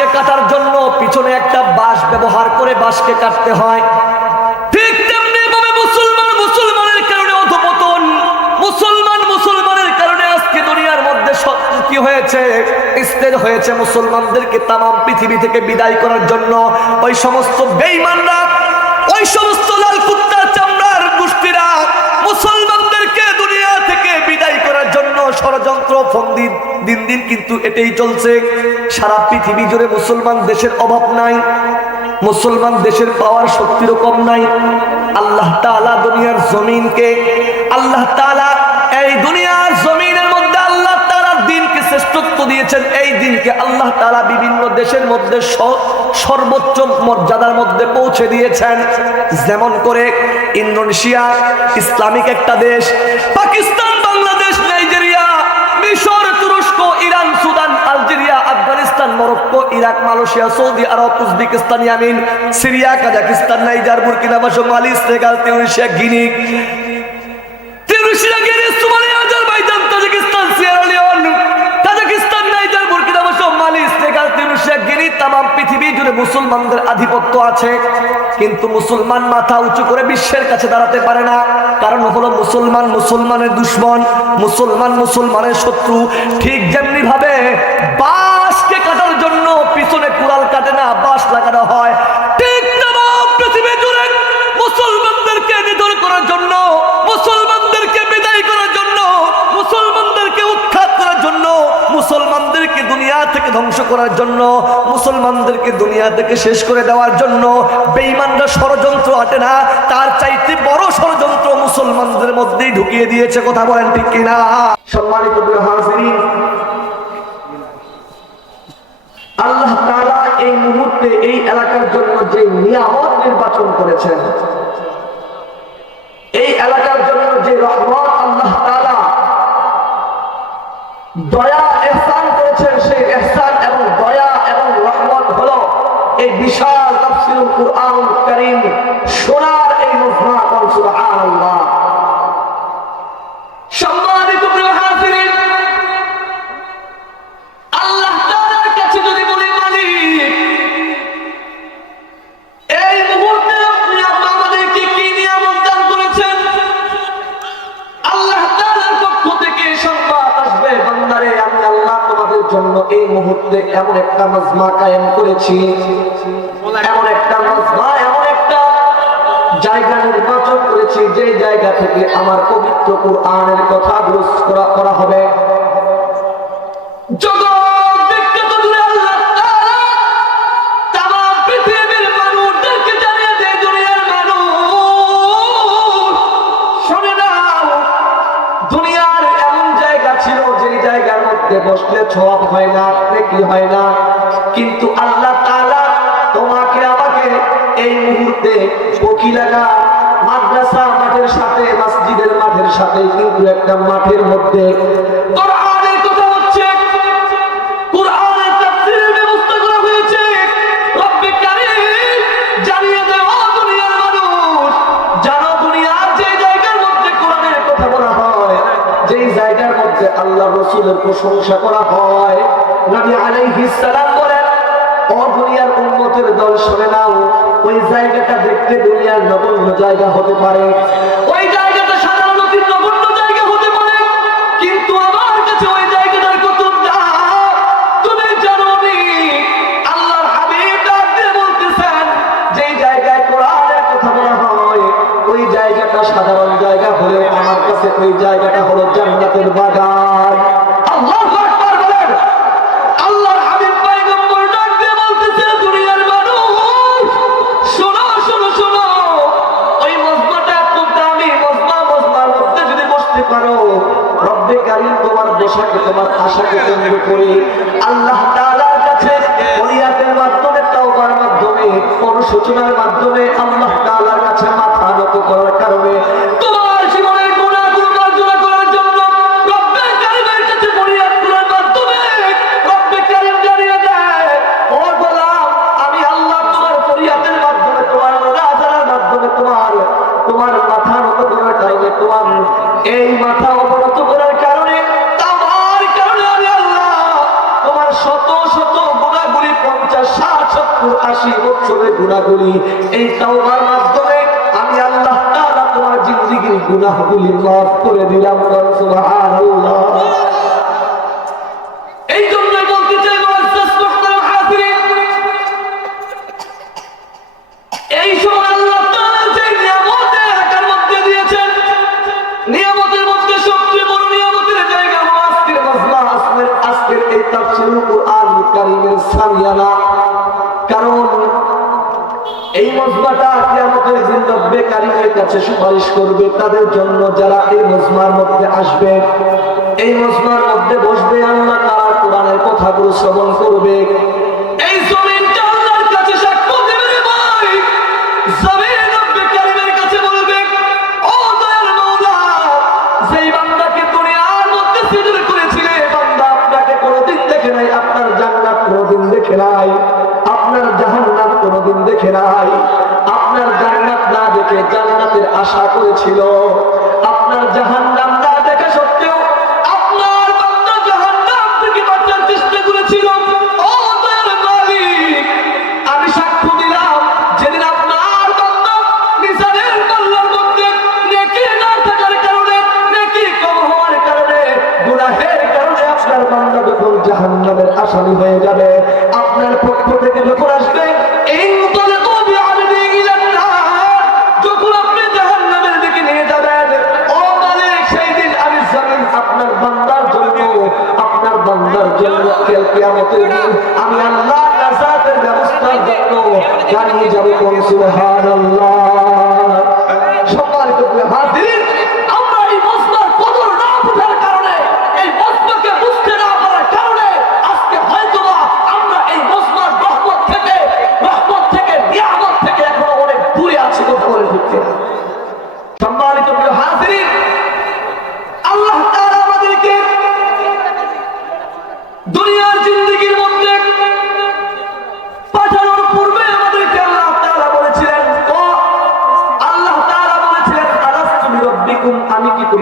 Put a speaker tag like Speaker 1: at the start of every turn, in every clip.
Speaker 1: বাঁশকে কাটার জন্য পিছনে একটা বাঁশ ব্যবহার করে বাঁশকে কাটতে হয়। মুসলমান মুসলমান মুসলমানদেরকে পৃথিবী থেকে বিদায় করার জন্য। ওই সমস্ত বেইমানরা ওই সমস্ত লাল চামড়ার মুসলমানদেরকে ষড়যন্ত্র, ফন্দি দিন দিন কিন্তু এটাই চলছে। সারা পৃথিবী জুড়ে মুসলমান দেশের অভাব নাই, মুসলমান দেশের পাওয়ার শক্তিরও কম নাই। আল্লাহ তাআলা দুনিয়ার জমিনকে, আল্লাহ তাআলা এই দুনিয়ার জমিনের মধ্যে আল্লাহ দিনকে শ্রেষ্ঠত্ব দিয়েছেন। এই দিনকে আল্লাহ তাআলা বিভিন্ন দেশের মধ্যে সর্বোচ্চ মর্যাদার মধ্যে পৌঁছে দিয়েছেন। যেমন করে ইন্দোনেশিয়া, ইসলামিক একটা দেশ, পাকিস্তান বাংলাদেশ নাইজেরিয়া মিশর তুরস্ক Iran Sudan Algeria Afghanistan Morocco Iraq, Malaysia, Saudi Arab, Uzbekistan, Yemen, Syria, Kazakhstan, Niger, Burkina Faso Mali, Senegal Tunisia Guinea. Tunisia Guinea, Somalia, Azerbaijan, Tajikistan, Sierra Leone Kazakhstan Niger, Burkina Faso Mali, Senegal Tunisia Guinea, তামাম পৃথিবী জুড়ে মুসলমানদের আধিপত্য আছে। কিন্তু মুসলমান মাথা উঁচু করে বিশ্বের কাছে দাঁড়াতে পারে না। কারণ হলো মুসলমান মুসলমানের দুশ্মন, মুসলমান মুসলমানের শত্রু। ঠিক যেমনি ভাবে বাঁশকে কাটার জন্য পিছনে কুড়াল কাটে না বাঁশ লাগানো হয়। ঠিক পৃথিবী জুড়ে মুসলমানদেরকে নিধন করার জন্য, মুসলমানদেরকে বিদায় করার জন্য, মুসলমানদেরকে উৎখাত করার জন্য, মুসলমানদেরকে দুনিয়া থেকে ধ্বংস করার জন্য, মুসলমানদেরকে দুনিয়া থেকে শেষ করে দেওয়ার জন্য বেঈমানরা ষড়যন্ত্র আটে না, তার চাইতে বড় ষড়যন্ত্র মুসলমানদের মধ্যেই ঢুকিয়ে দিয়েছে, কথা বলেন ঠিক কিনা? সম্মানিত এই মুহূর্তে এই এলাকার জন্য যে নিয়ামত নির্বাচন করেছেন, এই এলাকার জন্য যে রহমত আল্লাহ তালা দয়া জন্য এই মুহূর্তে এমন একটা মজমা কায়েম করেছি। এমন একটা মজমা, এমন একটা জায়গা নির্বাচন করেছি, যে জায়গা থেকে আমার পবিত্র কোরআনের কথা দুরুস্ত করা হবে। জগৎ জায়গার বসলে ছোয়াব হয় না নেকি হয় না? কিন্তু আল্লাহ তাআলা তোমাকে, আমাকে এই মুহূর্তে পকিলাগা মাদ্রাসা মাঠের সাথে, মসজিদের মাঠের সাথে কিন্তু একটা মাঠের মধ্যে আল্লাহ রসুলের প্রশংসা করা হয়। নবী আলাইহিস সালাম বলেন, ও দুনিয়ার উন্মতের দল, শুনে নাও, ওই জায়গাটা দেখতে দুনিয়ার নগণ্য জায়গা হতে পারে। আল্লাহ তাআলার কাছে ওরিয়াতের মাধ্যমে তাওবার মাধ্যমে অনুশোচনার মাধ্যমে আল্লাহ আশি বছরের গুণাগুলি এই তাওবার মাধ্যমে আমি আল্লাহ তাআলা তোমার জিন্দিগির গুনাহগুলি মাফ করে দিলাম সুবহানাল্লাহ। এই জন্য মধ্যে দিয়েছেন, নিয়ামতের মধ্যে সবচেয়ে বড় নিয়ামতের সুপারিশ করবে। তাদের জন্য যারা এই মজমার মধ্যে আসবে, এই মজমার মধ্যে বসবে, আল্লাহ তারা কোরআনের কথাগুলো শ্রবণ করবে। এই জমিন আল্লাহর কাছে সাক্ষ্য দেবে ভাই। জমিন কেল কিয়ামতের দিন আমি আল্লাহ নাজাতের ব্যবস্থার জন্য জানিয়ে যাব কোন সুবহানাল্লাহ।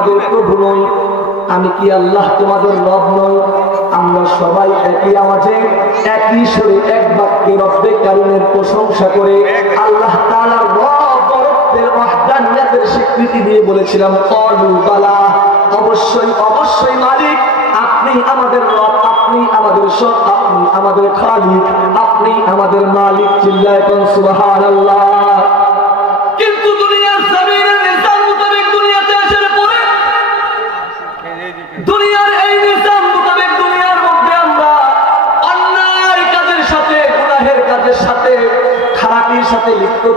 Speaker 1: তোমাদের প্রভু নই, আমি কি আল্লাহ তোমাদের রব নই? আমরা সবাই একই আওয়াজে, একই সুরে এক বাক্যে রব্বে কারিমের প্রশংসা করে আল্লাহ স্বীকৃতি দিয়ে বলেছিলাম অবশ্যই অবশ্যই মালিক, আপনি আমাদের আপনি আমাদের সব, আপনি আমাদের খালিক, আপনি আমাদের মালিক চিল্লায় সুবহানাল্লাহ।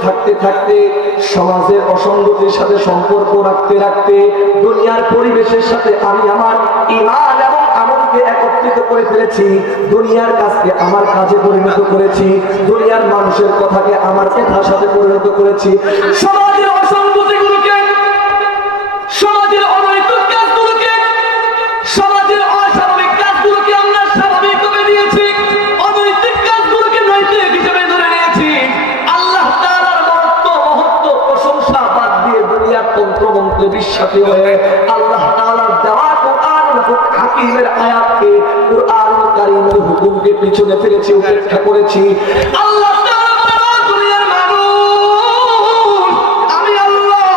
Speaker 1: থাকতে থাকতে, সমাজের অসঙ্গতির সাথে সম্পর্ক রাখতে রাখতে, দুনিয়ার পরিবেশের সাথে আমি আমার ইমান এবং আমলকে একত্রিত করে ফেলেছি। দুনিয়ার কাজকে আমার কাজে পরিণত করেছি। দুনিয়ার মানুষের কথাকে আমার কথার সাথে পরিণত করেছি। সমাজের অসঙ্গতিগুলোকে, সমাজের বিশ্বাসী হয়ে আল্লাহ তাআলার দেওয়া কোরআন হাকিমের আয়াতকে কোরআন কারীমের হুকুমকে পিছনে ফেলেছি উপেক্ষা করেছি। আল্লাহ তাআলা বলেন, "ও দুনিয়ার মানুষ আমি আল্লাহ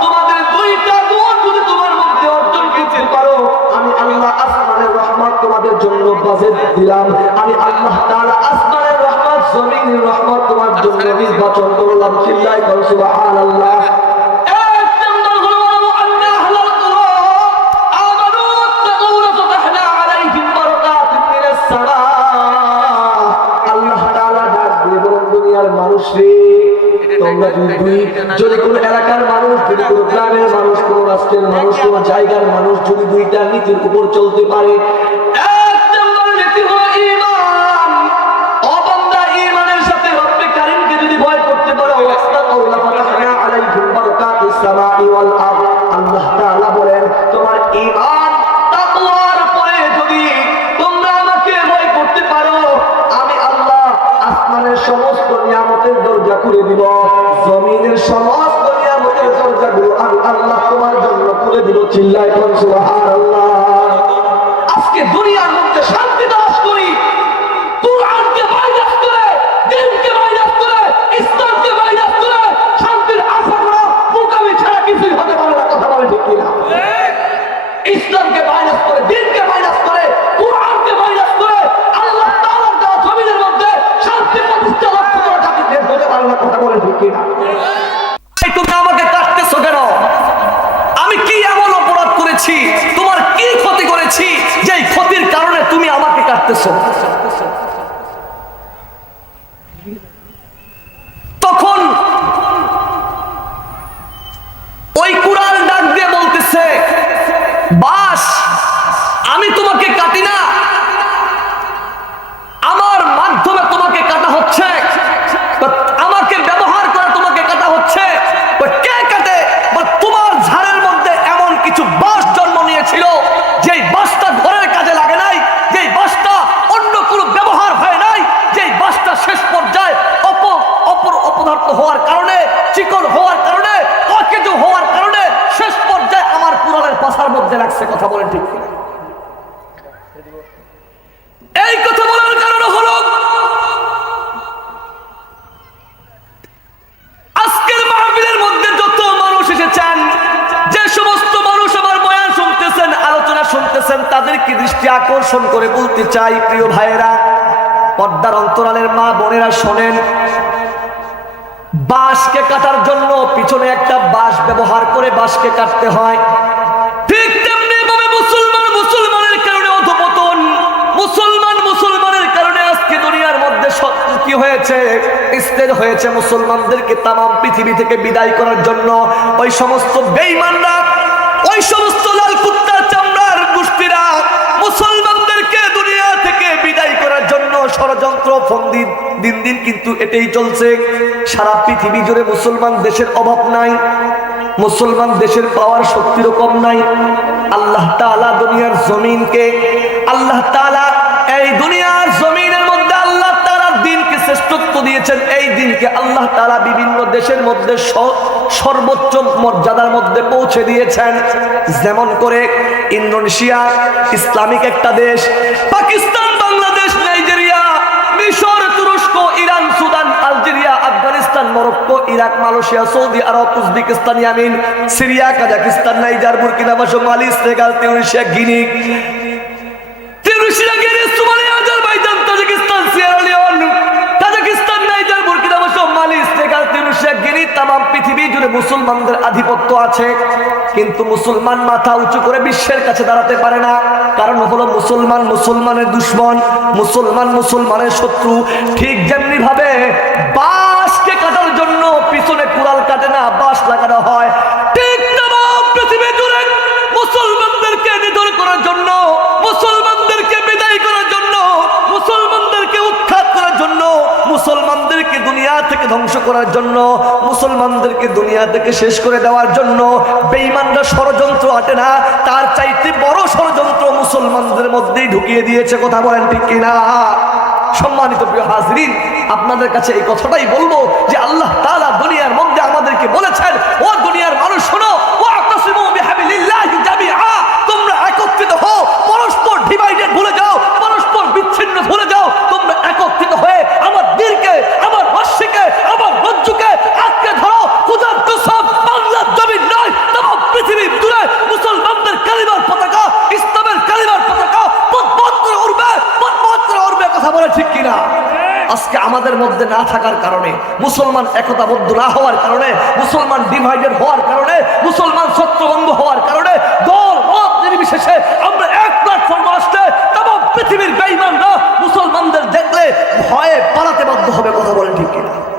Speaker 1: তোমাদের দুইটা গুণ যদি তোমার মধ্যে অর্জন করতে পারো আমি আল্লাহ আসমানের রহমত তোমাদের জন্য দিলাম। আমি আল্লাহ তাআলা আসমানের রহমত জমিনের রহমত তোমার জন্য নির্বাচন করলাম। চিল্লাই করো সুবহানাল্লাহ। যদি কোনো এলাকার মানুষ, যদি কোনো গ্রামের মানুষ, কোনো রাষ্ট্রের মানুষ, কোনো জায়গার মানুষ যদি দুইটা নীতির উপর চলতে পারে তুমি আমাকে কাটতেছো কেন? আমি কি এমন অপরাধ করেছি? তোমার কি ক্ষতি করেছি? যেই ক্ষতির কারণে তুমি আমাকে কাটতেছো? মধ্যে কথা বলেন ঠিক এই কথা বলার কারণ হলো, আজকের মধ্যে যত মানুষ এসেছেন, যে সমস্ত মানুষ আমার বয়ান শুনতেছেন, আলোচনা শুনতেছেন, তাদেরকে দৃষ্টি আকর্ষণ করে বলতে চাই, প্রিয় ভাইয়েরা, পর্দার অন্তরালের মা বোনেরা শোনেন, বাঁশকে কাটার জন্য পিছনে একটা বাঁশ ব্যবহার করে বাঁশকে কাটতে হয় ঠিক তেমনি ভাবে মুসলমান মুসলমানের কারণে অধপতন মুসলমান মুসলমানের কারণে আজকে দুনিয়ার মধ্যে স- কি হয়েছে, স্থির হয়েছে মুসলমানদেরকে তামাম পৃথিবী থেকে বিদায় করার জন্য। ওই সমস্ত বেঈমানরা, ওই সমস্ত লাল কুত্তার চামড়ার গোষ্ঠীরা মুসলমানদেরকে দুনিয়া থেকে বিদায় করার জন্য ষড়যন্ত্র ফন্দি দিন দিন কিন্তু এটাই চলছে। সারা পৃথিবী জুড়ে মুসলমান দেশের অভাব নাই, মুসলমান দেশের পাওয়ার শক্তিরও কম নাই। আল্লাহ তাআলা দুনিয়ার জমিনকে, আল্লাহ তাআলা এই দুনিয়ার শ্রেষ্ঠত্ব দিয়েছেন, এই দিনকে আল্লাহ তাআলা বিভিন্ন দেশের মধ্যে সর্বোচ্চ মর্যাদার মধ্যে পৌঁছে দিয়েছেন। যেমন করে ইন্দোনেশিয়া, ইসলামিক একটা দেশ, পাকিস্তান, বাংলাদেশ, নাইজেরিয়া, মিশর, তুরস্ক, Iran, Sudan, Algeria, Afghanistan, Morocco, Iraq, Malaysia, Saudi Arab, Uzbekistan, Yemen, Syria, Kazakhstan, Niger, Burkina Faso Mali, Senegal Tunisia Guinea. Tunisia Guinea Somalia Azerbaijan Tajikistan Sierra Leone Kazakhstan Niger Burkina Faso Mali Senegal তামাম পৃথিবী জুড়ে মুসলমানদের আধিপত্য আছে, কিন্তু মুসলমান মাথা উঁচু করে বিশ্বের কাছে দাঁড়াতে পারে না। কারণ হলো মুসলমান মুসলমানের দুশ্মন, মুসলমান মুসলমানের শত্রু। ঠিক যেমনি ভাবে বাঁশকে কাটার জন্য পিছনে কুড়াল কাটে না, বাঁশ লাগানো হয়। ধ্বংস করার জন্য, মুসলমানদেরকে দুনিয়া থেকে শেষ করে দেওয়ার জন্য বেঈমানরা ষড়যন্ত্র আটে না, তার চাইতে বড় ষড়যন্ত্র মুসলমানদের মধ্যেই ঢুকিয়ে দিয়েছে, কথা বলেন ঠিক কিনা? সম্মানিত প্রিয় হাজরিন, আপনাদের কাছে এই কথাটাই বলব যে আল্লাহ তাআলা দুনিয়ার মধ্যে আমাদেরকে বলেছেন, ও দুনিয়ার মানুষ শোনো ও আতাসিমু বিহাবিলিল্লাহি জামিআ তোমরা একত্রিত হও পরস্পর ডিভাইডেড ভুলে যাও পরস্পর বিচ্ছিন্ন ভুলে যাও তোমরা একত্রিত হয়ে আমার বীরকে আমার রশ্মিকে আমার রজ্জুকে আঁকড়ে ধরো খুদার কসম বাংলার জমিন নয় তমাম পৃথিবী জুড়ে মুসলমানদের কালিমার পতাকা ইসলামের কালিমার পতাকা পথ পথ করে উড়বে পথ পথ করে উড়বে কথা বলে ঠিক কিনা আজকে আমাদের মধ্যে না থাকার কারণে, মুসলমান একতাবদ্ধ না হওয়ার কারণে, মুসলমান ডিভাইডেড হওয়ার কারণে, মুসলমান ছত্রভঙ্গ হওয়ার কারণে, দল, মত নির্বিশেষে আমরা এক প্ল্যাটফর্ম আসতে তেমন পৃথিবীর বেইমানরা মুসলমানদের দেখলে ভয়ে পালাতে বাধ্য হবে, কথা বলে ঠিক কিনা?